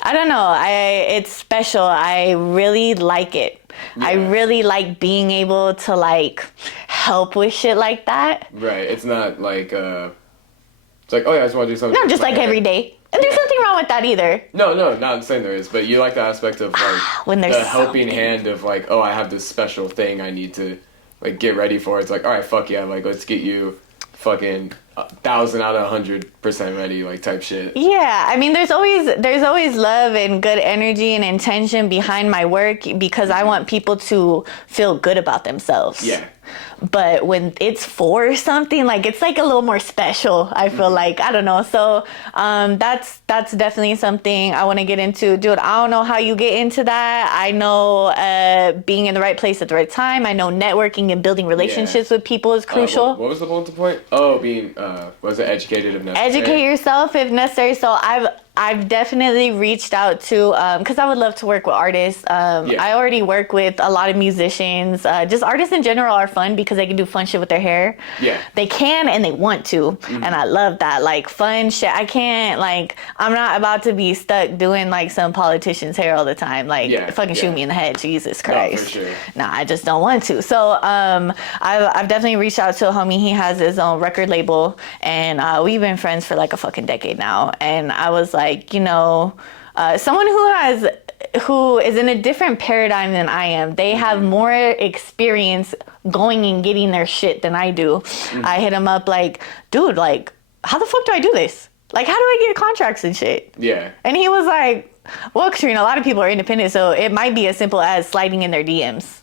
I don't know. It's special. I really like it. Yeah. I really like being able to like help with shit like that. Right. It's not like it's like, oh yeah, I just want to do something. No, just like hair. Every day. And there's nothing wrong with that either. No, not saying there is, but you like the aspect of like when there's the helping hand of like, oh, I have this special thing I need to like get ready for. It's like, all right, fuck yeah, like let's get you fucking 1,000 out of 100% ready, like type shit. Yeah, I mean, there's always love and good energy and intention behind my work because I want people to feel good about themselves. Yeah. But when it's for something, like it's like a little more special, I feel like. I don't know. So that's definitely something I want to get into. Dude, I don't know how you get into that. I know being in the right place at the right time. I know networking and building relationships with people is crucial. What was the bullet point? Oh, being, was it educated if necessary? Educate yourself if necessary. So I've definitely reached out to, because I would love to work with artists. I already work with a lot of musicians. Just artists in general are fun because they can do fun shit with their hair. Yeah. They can and they want to. And I love that. Like, fun shit. I can't, like, I'm not about to be stuck doing, like, some politician's hair all the time. Like, fucking shoot me in the head. Jesus Christ. No, for sure. Nah, I just don't want to. So, I've definitely reached out to a homie. He has his own record label. And we've been friends for, like, a fucking decade now. And I was like, you know, someone who is in a different paradigm than I am. They have more experience going and getting their shit than I do. I hit him up like, dude, like, how the fuck do I do this? Like, how do I get contracts and shit? Yeah. And he was like, well, Katrina, a lot of people are independent, so it might be as simple as sliding in their DMs.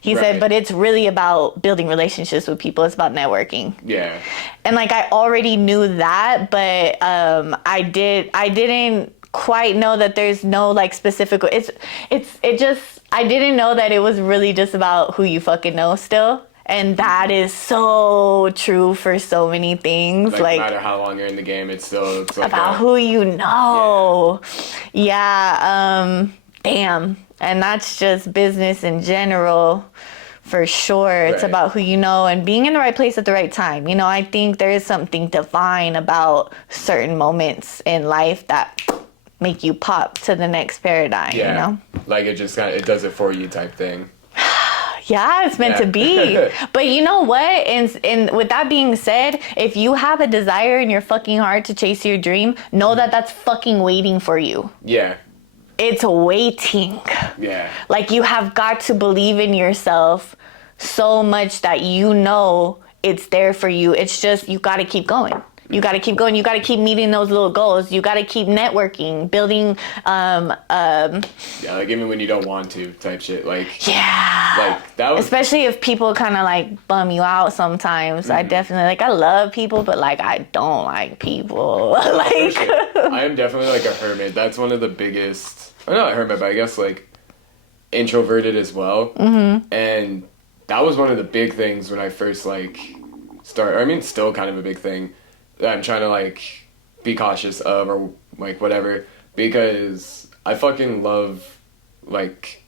He said, but it's really about building relationships with people. It's about networking. Yeah. And like, I already knew that, but I didn't quite know that there's no like specific, I didn't know that it was really just about who you fucking know still. And that is so true for so many things. Like no matter how long you're in the game, it's like about who you know. Yeah. Damn. And that's just business in general, for sure. It's about who you know and being in the right place at the right time. You know, I think there is something divine about certain moments in life that make you pop to the next paradigm, you know? Like it just it does it for you type thing. Yeah, it's meant to be. But you know what? And with that being said, if you have a desire in your fucking heart to chase your dream, know that that's fucking waiting for you. Yeah. It's waiting. Yeah. Like, you have got to believe in yourself so much that you know it's there for you. It's just, you got to keep going. You got to keep going. You got to keep meeting those little goals. You got to keep networking, building. Yeah, like even when you don't want to, type shit. Like, yeah. Like that was. Especially if people kind of like bum you out sometimes. I definitely I love people, but like I don't like people. Like, sure. I am definitely like a hermit. That's one of the biggest. I'm not a hermit, but I guess like introverted as well. And that was one of the big things when I first like started. I mean, still kind of a big thing that I'm trying to like be cautious of or like whatever, because I fucking love like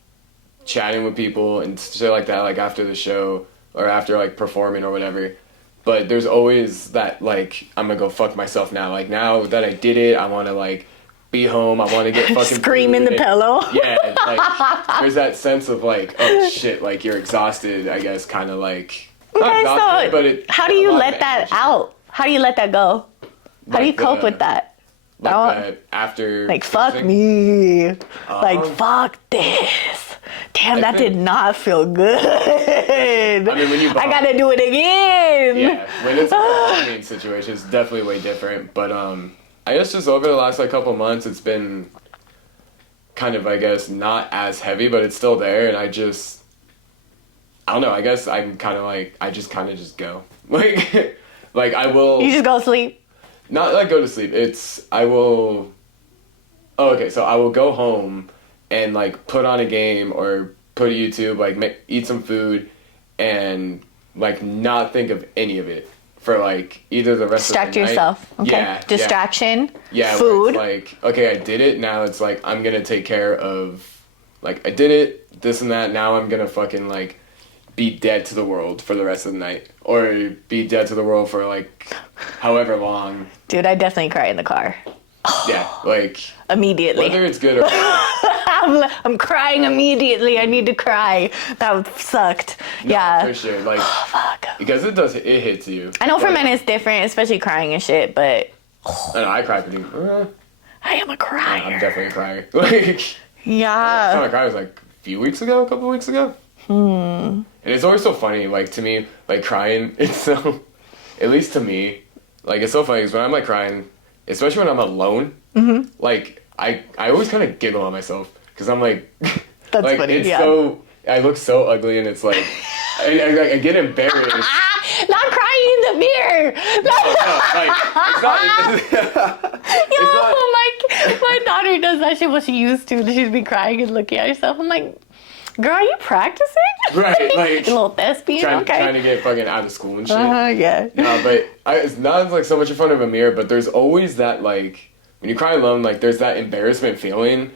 chatting with people and shit like that, like after the show or after like performing or whatever. But there's always that like, I'm gonna go fuck myself now. Like now that I did it, I want to like be home. I want to get fucking scream in the pillow. Yeah, like there's that sense of like, oh shit, like you're exhausted. I guess kind of like. Okay, so but how do you let that out? How do you let that go? How do you cope with that? Like that after. Like fuck me. Like fuck this. Damn, that did not feel good. I mean, when I gotta do it again. Yeah, when it's a bombing situation, it's definitely way different. But I guess just over the last like couple months, it's been kind of, I guess, not as heavy, but it's still there. And I don't know. I guess I'm kind of like, I just kind of just go. Like I will. You just go to sleep. Not like go to sleep. I will. Oh, okay. So I will go home and like put on a game or put a YouTube, like eat some food, and like not think of any of it for like either the rest Distract of the night. yourself. Okay. Yeah. Distraction. Yeah. Food. Where it's like, okay, I did it. Now it's like I'm gonna take care of, like I did it, this and that. Now I'm gonna fucking like be dead to the world for the rest of the night, or be dead to the world for like however long. Dude, I definitely cry in the car. Yeah, like immediately. Whether it's good or I'm crying immediately. I need to cry. That sucked. No, yeah. for sure. Like, fuck. Because it hits you. I know for like, men it's different, especially crying and shit, but I know, I cry pretty. I am a crier. I'm definitely a crier. Like, yeah. last time I cried was like a couple of weeks ago. And it's always so funny, like to me, like crying. It's so, at least to me, like it's so funny because when I'm like crying, especially when I'm alone, like I always kind of giggle at myself because I'm like, that's like funny. it's Yeah. so I look so ugly and it's like I get embarrassed. Not crying in the mirror. No, like it's not. My daughter does that shit. What she used to. She'd be crying and looking at herself. I'm like, girl, are you practicing? Right, like a little thespian. trying to get fucking out of school and shit. Yeah. No, but it's not like so much in front of a mirror, but there's always that like when you cry alone, like there's that embarrassment feeling.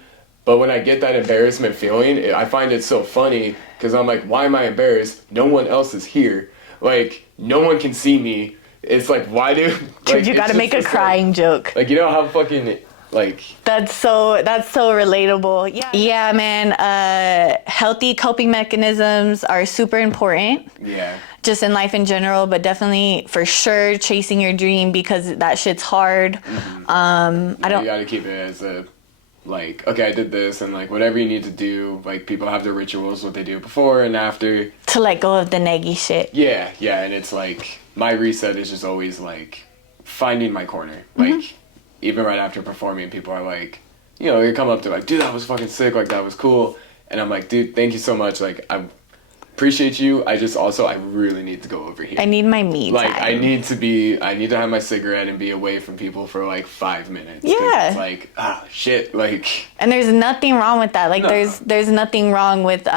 But when I get that embarrassment feeling, I find it so funny because I'm like, why am I embarrassed? No one else is here. Like no one can see me. It's like why do? Like, You got to make a crying joke. Like you know how fucking. Like that's so relatable. Yeah, man. Healthy coping mechanisms are super important. Yeah. Just in life in general, but definitely for sure chasing your dream because that shit's hard. You gotta keep it as a like, okay, I did this and like whatever you need to do, like people have their rituals, what they do before and after. To let go of the neggy shit. Yeah, and it's like my reset is just always like finding my corner. Like even right after performing, people are like, you know, they come up to like, dude, that was fucking sick, like that was cool. And I'm like, dude, thank you so much. Like I appreciate you. I really need to go over here. I need my me like time. I need to have my cigarette and be away from people for like 5 minutes. Yeah. It's like, shit, like. And there's nothing wrong with that. Like No. there's nothing wrong with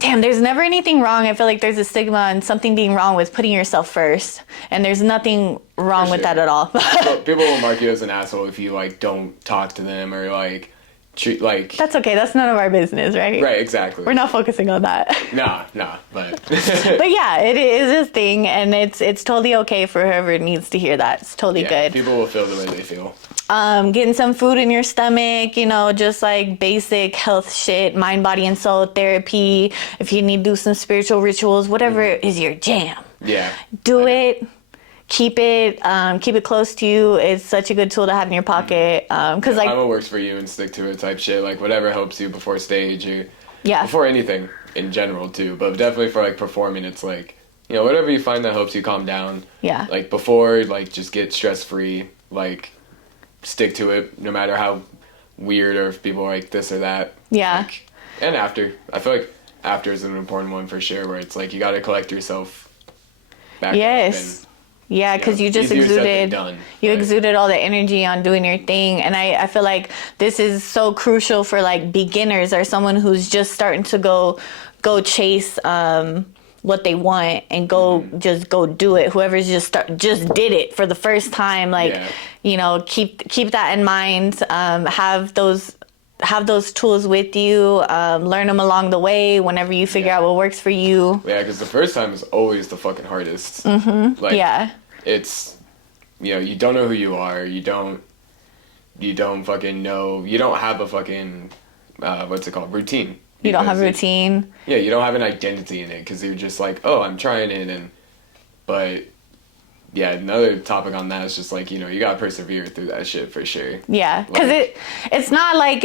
there's never anything wrong. I feel like there's a stigma and something being wrong with putting yourself first. And there's nothing wrong with that at all. People will mark you as an asshole if you like don't talk to them or like treat like. That's okay. That's none of our business, right? Right, exactly. We're not focusing on that. Nah, but. But yeah, it is this thing, and it's totally okay for whoever needs to hear that. It's totally good. People will feel the way they feel. Getting some food in your stomach, you know, just like basic health shit, mind, body, and soul therapy. If you need to do some spiritual rituals, whatever is your jam. Yeah. Do it. Keep it close to you. It's such a good tool to have in your pocket. Cause like find what works for you and stick to it type shit. Like whatever helps you before stage or before anything in general too. But definitely for like performing, it's like, you know, whatever you find that helps you calm down. Yeah. Like before, like just get stress free. Like stick to it no matter how weird or if people are like this or that. Yeah. Like, and after. I feel like after is an important one for sure where it's like you got to collect yourself back yes. up. Yeah, because you just exuded all the energy on doing your thing. And I feel like this is so crucial for like beginners or someone who's just starting to go chase what they want and just go do it. Whoever's just did it for the first time, like, you know, keep that in mind. Have those tools with you, learn them along the way whenever you figure out what works for you. Yeah, because the first time is always the fucking hardest. Like, it's, you know, you don't know who you are. You don't fucking know. You don't have a fucking, what's it called? Routine. You don't have a routine. Yeah, you don't have an identity in it because you're just like, oh, I'm trying it. But yeah, another topic on that is just like, you know, you gotta persevere through that shit for sure. Yeah, because it's not like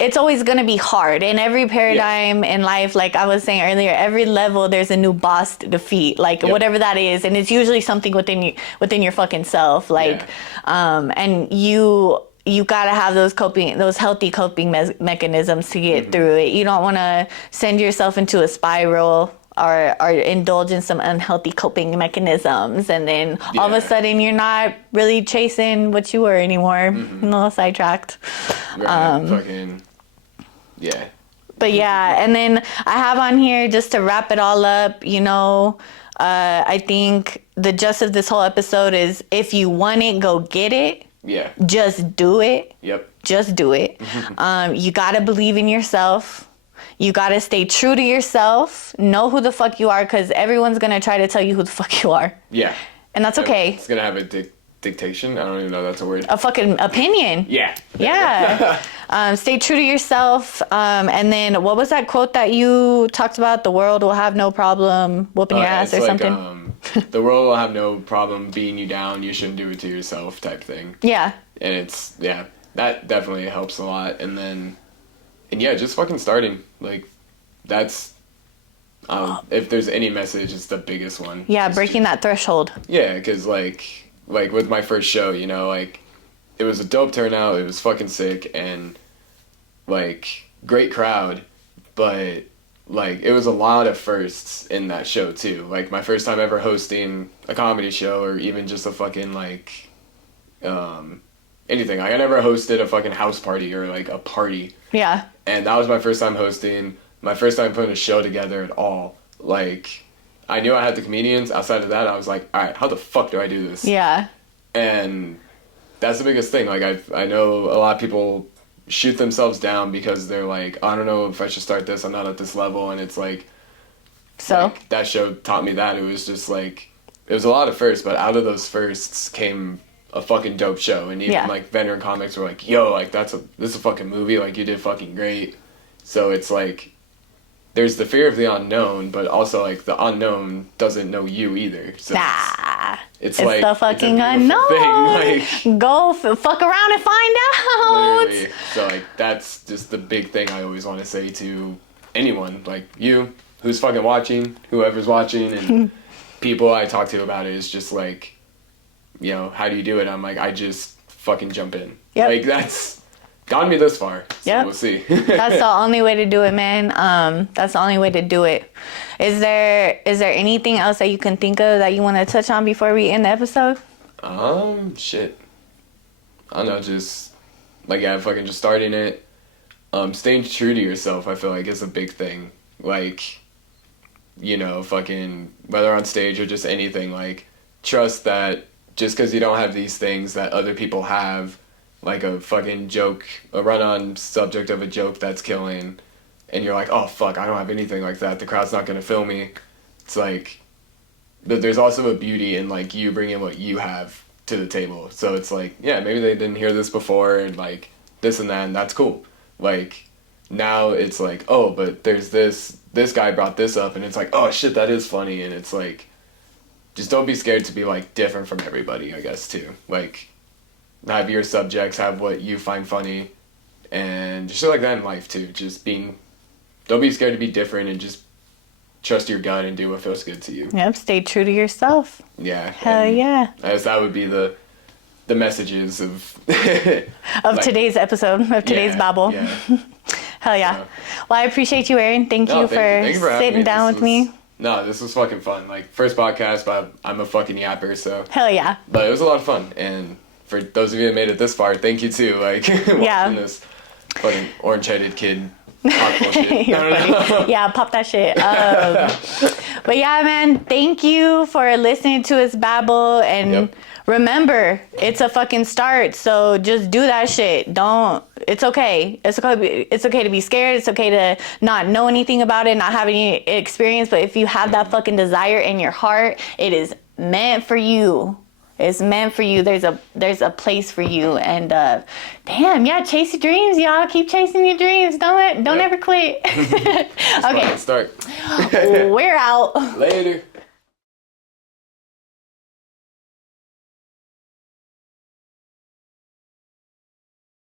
it's always gonna be hard in every paradigm in life. Like I was saying earlier, every level there's a new boss to defeat, like whatever that is, and it's usually something within your fucking self. Like, and you gotta have those healthy coping mechanisms to get through it. You don't want to send yourself into a spiral or indulge in some unhealthy coping mechanisms, and then all of a sudden you're not really chasing what you were anymore. A little sidetracked. Right, fucking, yeah. But yeah, and then I have on here just to wrap it all up, you know, I think the gist of this whole episode is if you want it, go get it. Yeah. Just do it. Yep. Just do it. You got to believe in yourself. You got to stay true to yourself. Know who the fuck you are, because everyone's going to try to tell you who the fuck you are. Yeah. And that's okay. It's going to have a dictation. I don't even know if that's a word. A fucking opinion. Yeah. Yeah. Stay true to yourself. And then what was that quote that you talked about? The world will have no problem whooping your ass or like, something. The world will have no problem beating you down. You shouldn't do it to yourself type thing. Yeah. And that definitely helps a lot. And yeah, just fucking starting. Like, that's, if there's any message, it's the biggest one. Yeah, breaking that threshold. Yeah, because, like with my first show, you know, like, it was a dope turnout, it was fucking sick, and, like, great crowd, but, like, it was a lot of firsts in that show, too. Like, my first time ever hosting a comedy show, or even just a fucking, like, anything. Like, I never hosted a fucking house party or, like, a party. Yeah. And that was my first time hosting, my first time putting a show together at all. Like, I knew I had the comedians. Outside of that, I was like, all right, how the fuck do I do this? Yeah. And that's the biggest thing. Like, I know a lot of people shoot themselves down because they're like, I don't know if I should start this. I'm not at this level. And it's like, so like, that show taught me that. It was just like, it was a lot of firsts, but out of those firsts came a fucking dope show. And even like veteran comics were like, yo, like this is a fucking movie. Like, you did fucking great. So it's like, there's the fear of the unknown, but also, like, the unknown doesn't know you either. So it's like the fucking unknown. Thing. Like, go fuck around and find out. Literally. So, like, that's just the big thing I always want to say to anyone, like you, who's fucking watching, whoever's watching, and people I talk to about it is just like, you know, how do you do it? I'm like, I just fucking jump in. Yep. Like, that's gotten me this far. So yep. We'll see. That's the only way to do it, man. That's the only way to do it. Is there anything else that you can think of that you want to touch on before we end the episode? Shit. I don't know, just, like, yeah, fucking just starting it. Staying true to yourself, I feel like, is a big thing. Like, you know, fucking, whether on stage or just anything, like, trust that just because you don't have these things that other people have, like a fucking joke, a run-on subject of a joke that's killing, and you're like, oh, fuck, I don't have anything like that, the crowd's not gonna feel me. It's like, but there's also a beauty in, like, you bringing what you have to the table. So it's like, yeah, maybe they didn't hear this before, and, like, this and that, and that's cool. Like, now it's like, oh, but there's this guy brought this up, and it's like, oh, shit, that is funny, and it's like, just don't be scared to be, like, different from everybody, I guess, too. Like, have your subjects, have what you find funny, and just shit like that in life, too. Just don't be scared to be different, and just trust your gut and do what feels good to you. Yep, stay true to yourself. Yeah. Hell yeah. I guess that would be the messages of of today's episode, of today's Babble. Yeah. Hell yeah. Well, I appreciate you, Aaron. Thank you for sitting down with me. No, this was fucking fun. Like, first podcast, but I'm a fucking yapper, so. Hell yeah. But it was a lot of fun, and for those of you that made it this far, thank you too. Like, watching this fucking orange-headed kid talk bullshit. Yeah, pop that shit. But yeah, man, thank you for listening to us babble, and remember, it's a fucking start, so just do that shit. It's okay. It's okay to be scared. It's okay to not know anything about it, not have any experience, but if you have that fucking desire in your heart, it is meant for you. It's meant for you. There's a place for you, and damn, yeah, chase your dreams, y'all. Keep chasing your dreams. Don't ever quit. Okay. Start. We're out. Later.